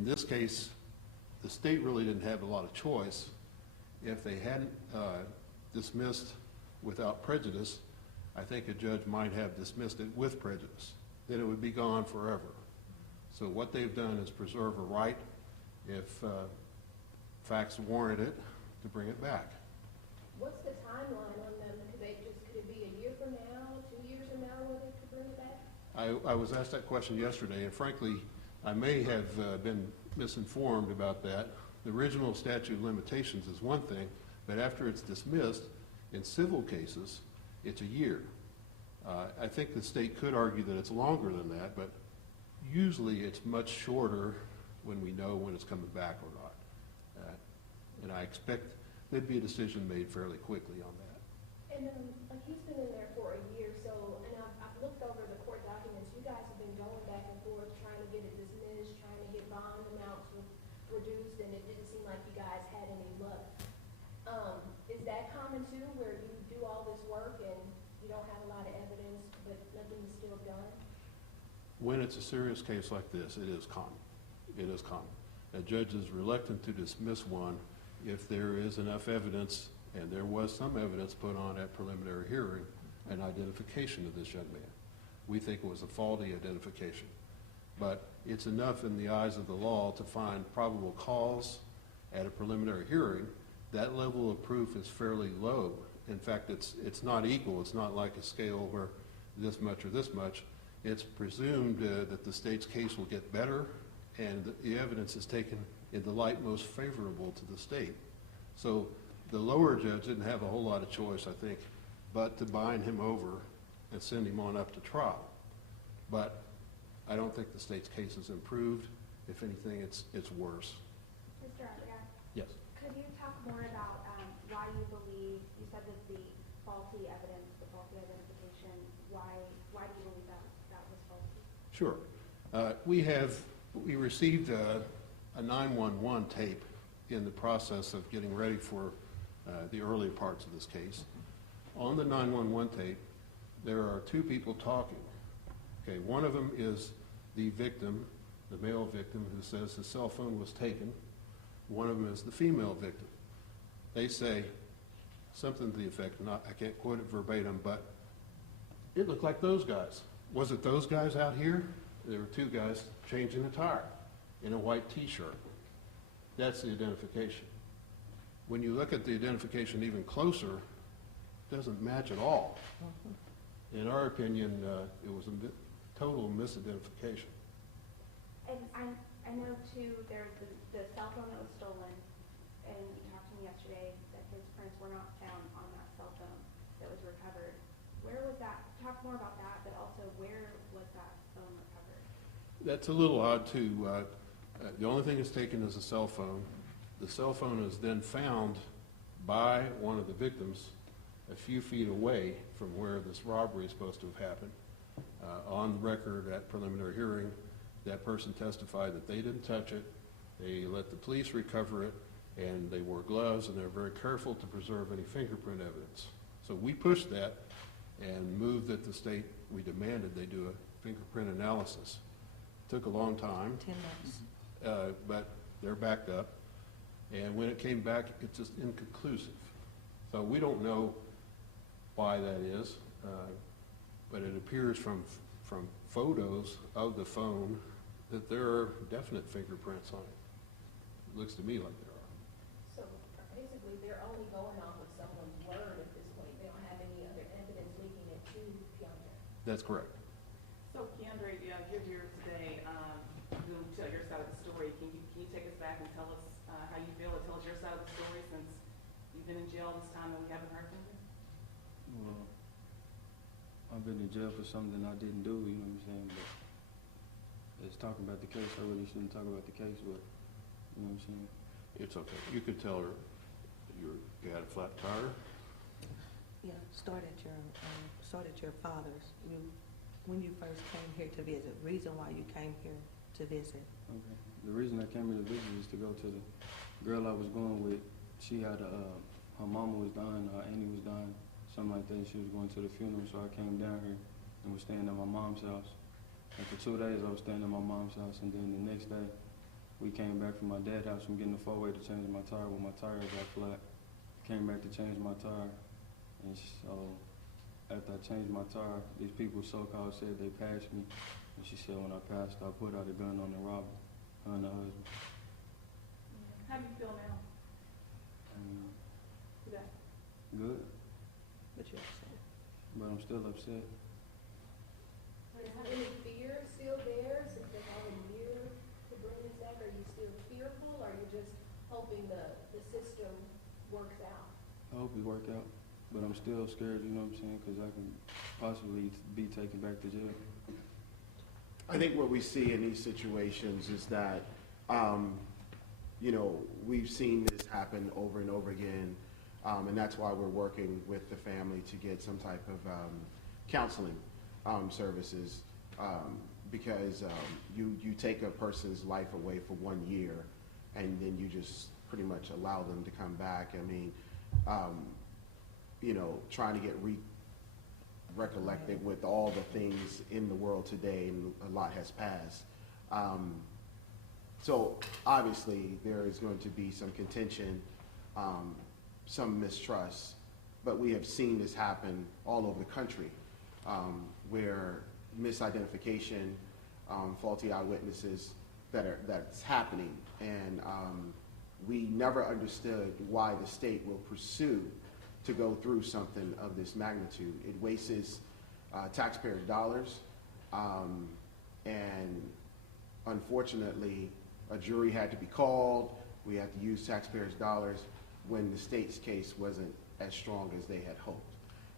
In this case, the state really didn't have a lot of choice. If they hadn't dismissed without prejudice, I think a judge might have dismissed it with prejudice. Then it would be gone forever. So what they've done is preserve a right, if facts warrant it, to bring it back. What's the timeline on them? Could it be a year from now, 2 years from now, where they could bring it back? I was asked that question yesterday, and frankly, I may have been misinformed about that. The original statute of limitations is one thing, but after it's dismissed, in civil cases, it's a year. I think the state could argue that it's longer than that, but usually it's much shorter when we know when it's coming back or not. And I expect there'd be a decision made fairly quickly on that. And like he's been in there for a year, so, and I've looked over the court documents. You guys have been going back and forth, trying to get it dismissed, trying to get bond amounts reduced, and it didn't seem like you guys had any luck. Is that common too, where you do all this work and you don't have a lot of evidence, but nothing's still done? When it's a serious case like this, it is common. It is common. A judge is reluctant to dismiss one if there is enough evidence, and there was some evidence put on at preliminary hearing, an identification of this young man. We think it was a faulty identification. But it's enough in the eyes of the law to find probable cause at a preliminary hearing. That level of proof is fairly low. In fact, it's not equal. It's not like a scale where this much or this much. It's presumed that the state's case will get better, and the evidence is taken in the light most favorable to the state. So the lower judge didn't have a whole lot of choice, I think, but to bind him over and send him on up to trial. But I don't think the state's case has improved. If anything, it's worse. Mr. Adler, Yes. could you talk more about why you believe, you said that the faulty evidence, the faulty identification, why do you believe that was faulty? Sure. We received a 911 tape in the process of getting ready for the earlier parts of this case. On the 911 tape, there are two people talking. Okay, one of them is the victim, the male victim, who says his cell phone was taken. One of them is the female victim. They say something to the effect, I can't quote it verbatim, but it looked like those guys. Was it those guys out here? There were two guys changing a tire in a white t-shirt. That's the identification. When you look at the identification even closer, it doesn't match at all. In our opinion, it was a total misidentification. And I know too, there's the cell phone that was stolen, and you talked to me yesterday that his prints were not found on that cell phone that was recovered. Where was that? Talk more about that, but also where was that phone recovered? That's a little odd too. The only thing that's taken is a cell phone. The cell phone is then found by one of the victims a few feet away from where this robbery is supposed to have happened. On the record at preliminary hearing, that person testified that they didn't touch it, they let the police recover it, and they wore gloves, and they're very careful to preserve any fingerprint evidence. So we pushed that and moved that the state, we demanded they do a fingerprint analysis. Took a long time. 10 months. But they're backed up. And when it came back, it's just inconclusive. So we don't know why that is, but it appears from photos of the phone that there are definite fingerprints on it. It looks to me like there are. So basically, they're only going off of someone's word at this point. They don't have any other evidence linking it to Keaundrey. That's correct. So Keaundrey, you're here today to tell your side of the story. Can you take us back and tell us how you feel, or tell us your side of the story since you've been in jail this time and we haven't heard from you? Well, I've been in jail for something I didn't do, you know what I'm saying? But it's talking about the case. I really shouldn't talk about the case, but you know what I'm saying? It's okay. You could tell her you had a flat tire. Yeah, start at your father's. When you first came here to visit, reason why you came here to visit. Okay. The reason I came here to visit is to go to the girl I was going with. She had her mama was dying, her auntie was dying, something like that. She was going to the funeral, so I came down here and was staying at my mom's house. And for 2 days I was staying at my mom's house, and then the next day We came back from my dad's house from getting a four-way to change my tire when my tire got flat. Came back to change my tire, and so after I changed my tire, these people so-called said they passed me, and she said when I passed, I put out a gun on the robber, on the husband. How do you feel now? And, Yeah. good, But you're upset. but I'm still upset. Is any fear still there since they have a year to bring this back? Are you still fearful, or are you just hoping the system works out? I hope it work out, but I'm still scared, you know what I'm saying, because I can possibly be taken back to jail. I think what we see in these situations is that, you know, we've seen this happen over and over again, and that's why we're working with the family to get some type of counseling services, because you take a person's life away for 1 year, and then you just pretty much allow them to come back. I mean, you know, trying to get recollected with all the things in the world today, and a lot has passed. So obviously there is going to be some contention, some mistrust, but we have seen this happen all over the country, where misidentification, faulty eyewitnesses that's happening, and we never understood why the state will pursue to go through something of this magnitude. It wastes taxpayer dollars, and unfortunately, a jury had to be called. We had to use taxpayers' dollars when the state's case wasn't as strong as they had hoped.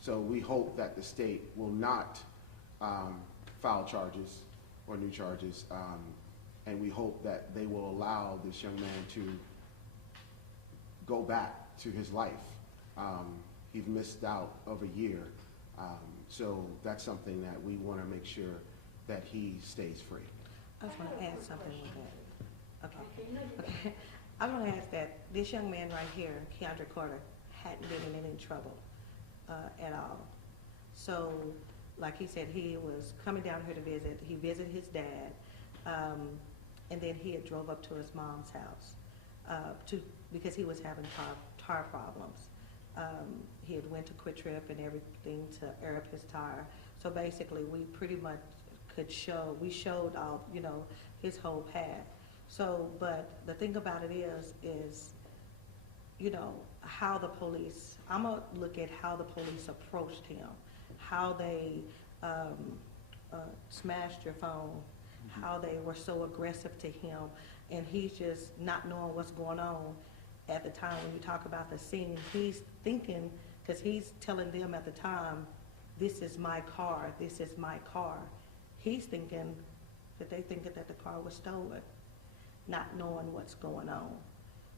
So we hope that the state will not file charges or new charges, and we hope that they will allow this young man to go back to his life. He's missed out of a year, so that's something that we want to make sure that he stays free. I just want to add something with that. Okay. I want to ask that this young man right here, Keaundrey Carter, hadn't been in any trouble at all. So, like he said, he was coming down here to visit. He visited his dad, and then he had drove up to his mom's house because he was having tire problems. He had went to Quick Trip and everything to air up his tire. So basically, we pretty much we showed all, you know, his whole path. So, but the thing about it is, you know, how the police, I'm gonna look at how the police approached him, how they smashed your phone, how they were so aggressive to him, and he's just not knowing what's going on. At the time when you talk about the scene, he's thinking, because he's telling them at the time, this is my car, this is my car. He's thinking that they thinking that the car was stolen, not knowing what's going on.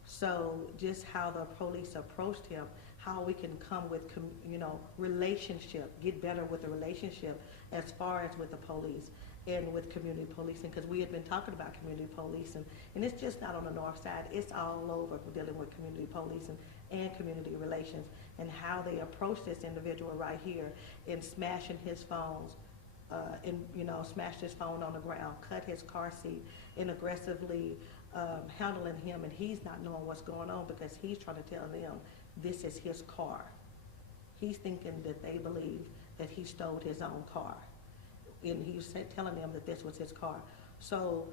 So just how the police approached him, how we can come with, you know, relationship, get better with the relationship as far as with the police and with community policing, because we had been talking about community policing, and it's just not on the north side, it's all over dealing with community policing and community relations, and how they approach this individual right here in smashing his phones, and, you know, smashed his phone on the ground, cut his car seat, and aggressively handling him, and he's not knowing what's going on because he's trying to tell them this is his car. He's thinking that they believe that he stole his own car, and he's telling them that this was his car. So,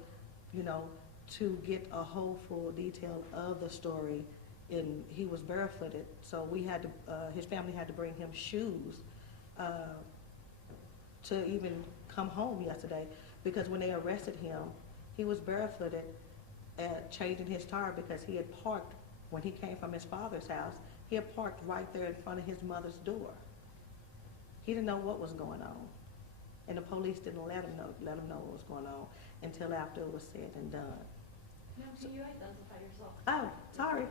you know, to get a whole full detail of the story, and he was barefooted, so we had to, his family had to bring him shoes to even come home yesterday, because when they arrested him, he was barefooted changing his tire because he had parked, when he came from his father's house, he had parked right there in front of his mother's door. He didn't know what was going on, and the police didn't let him know what was going on until after it was said and done. Now, can you identify yourself? Oh, sorry.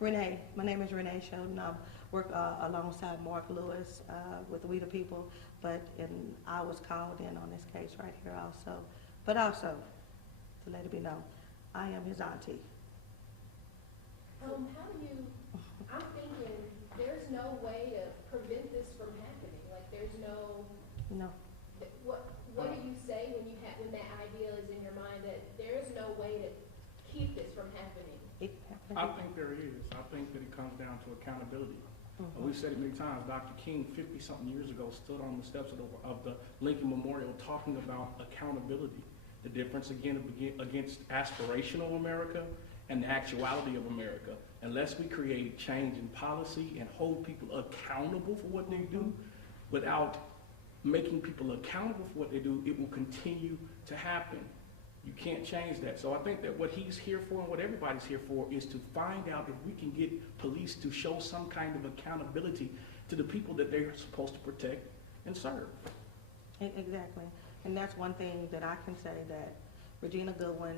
Renee, my name is Renee Sheldon. I work alongside Mark Lewis with We the People, and I was called in on this case right here also. But also, to let it be known, I am his auntie. How do you, I'm thinking, there's no way to prevent this from happening, like, there's no, No. what do you say when that idea is in your mind that there's no way to keep this from happening? I think there is. I think that it comes down to accountability. Mhm. We've said it many times. Dr. King, 50-something years ago, stood on the steps of the Lincoln Memorial talking about accountability. The difference, again, against aspirational America and the actuality of America. Unless we create change in policy and hold people accountable for what they do, without making people accountable for what they do, it will continue to happen. You can't change that. So I think that what he's here for and what everybody's here for is to find out if we can get police to show some kind of accountability to the people that they're supposed to protect and serve. Exactly. And that's one thing that I can say, that Regina Goodwin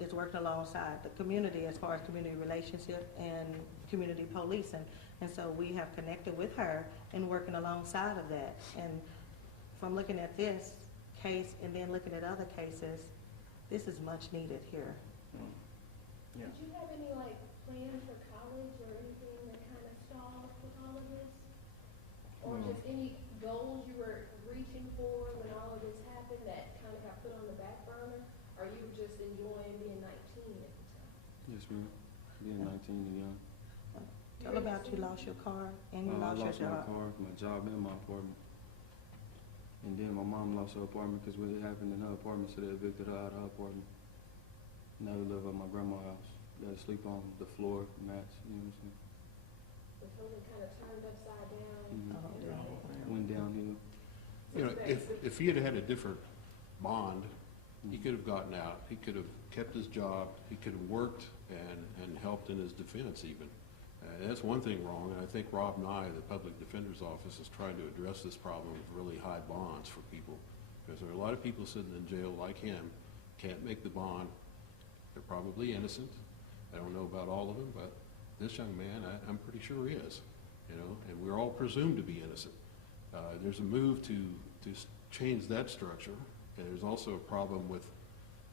is working alongside the community as far as community relationship and community policing. And so we have connected with her and working alongside of that. And from looking at this case and then looking at other cases, this is much needed here. Yeah. Did you have any, like, plans for college or anything that kind of stalled with all of this? Or just any goals you were reaching for when all of this happened that kind of got put on the back burner? Or you were just enjoying being 19 at the time? Yes, ma'am. Being 19 and young. Tell about you lost your car and you I lost lost your my job. car, my job, and my apartment. And then my mom lost her apartment because what happened in her apartment, so they evicted her out of her apartment. Now we live at my grandma's house. Gotta sleep on the floor, mats, you know what I'm saying? The building kind of turned upside down? Mhm. Oh, yeah. Went downhill. You know, if he had had a different bond, he could have gotten out. He could have kept his job. He could have worked and helped in his defense even. That's one thing wrong, and I think Rob Nye, the Public Defender's Office, is trying to address this problem with really high bonds for people. Because there are a lot of people sitting in jail like him, can't make the bond. They're probably innocent. I don't know about all of them, but this young man, I'm pretty sure he is. You know, and we're all presumed to be innocent. There's a move to change that structure, and there's also a problem with,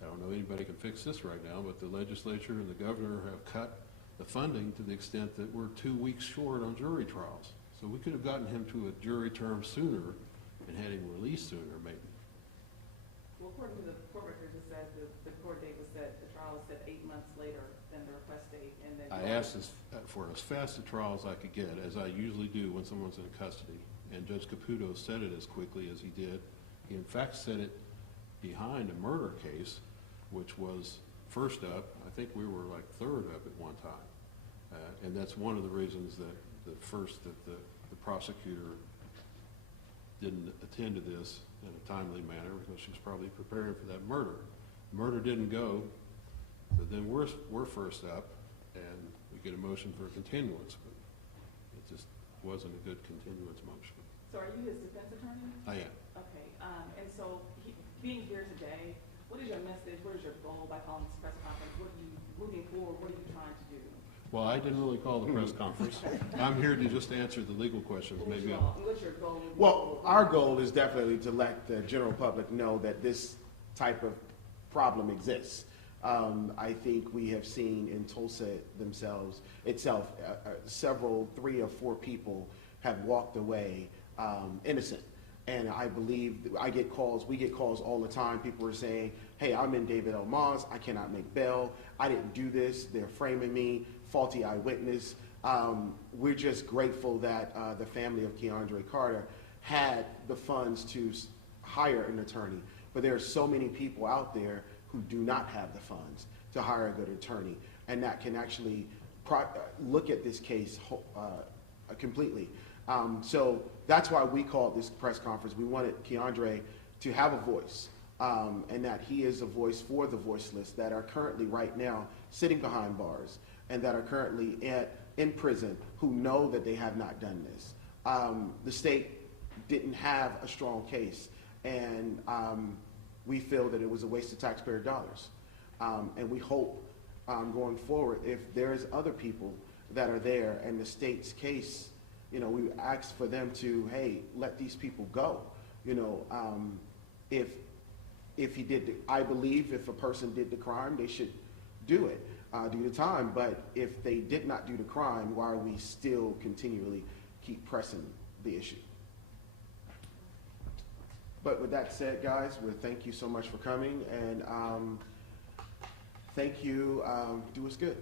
I don't know anybody can fix this right now, but the legislature and the governor have cut the funding to the extent that we're 2 weeks short on jury trials. So we could have gotten him to a jury term sooner and had him released sooner, maybe. Well, according to the court records, it says the court date was set, the trial was set 8 months later than the request date, and then. I asked for as fast a trial as I could get, as I usually do when someone's in custody. And Judge Caputo said it as quickly as he did. He in fact set it behind a murder case, which was first up. I think we were like third up at one time. And that's one of the reasons that the prosecutor didn't attend to this in a timely manner, because she was probably preparing for that murder. Murder didn't go, so then we're first up, and we get a motion for a continuance, but it just wasn't a good continuance motion. So are you his defense attorney? I am. Okay, and so being here today, what is your message, what is your goal by calling this press conference? What are you, moving forward, what are you trying to do? Well, I didn't really call the press conference. I'm here to just answer the legal questions. What's Maybe your goal? moving Well, forward? our goal is definitely to let the general public know that this type of problem exists. I think we have seen in Tulsa itself, several, 3 or 4 people have walked away innocent. And I believe, we get calls all the time. People are saying, hey, I'm in David L. Moss, I cannot make bail, I didn't do this, they're framing me, faulty eyewitness. We're just grateful that the family of Keaundrey Carter had the funds to hire an attorney. But there are so many people out there who do not have the funds to hire a good attorney, and that can actually look at this case completely. So that's why we called this press conference. We wanted Keaundrey to have a voice, and that he is a voice for the voiceless that are currently right now sitting behind bars and that are currently in prison who know that they have not done this. The state didn't have a strong case, and we feel that it was a waste of taxpayer dollars. And we hope going forward, if there's other people that are there and the state's case, you know, we ask for them to, hey, let these people go. You know, if he did, I believe if a person did the crime, they should do it, do the time. But if they did not do the crime, why are we still continually keep pressing the issue? But with that said, guys, we thank you so much for coming, and Thank you. Do us good.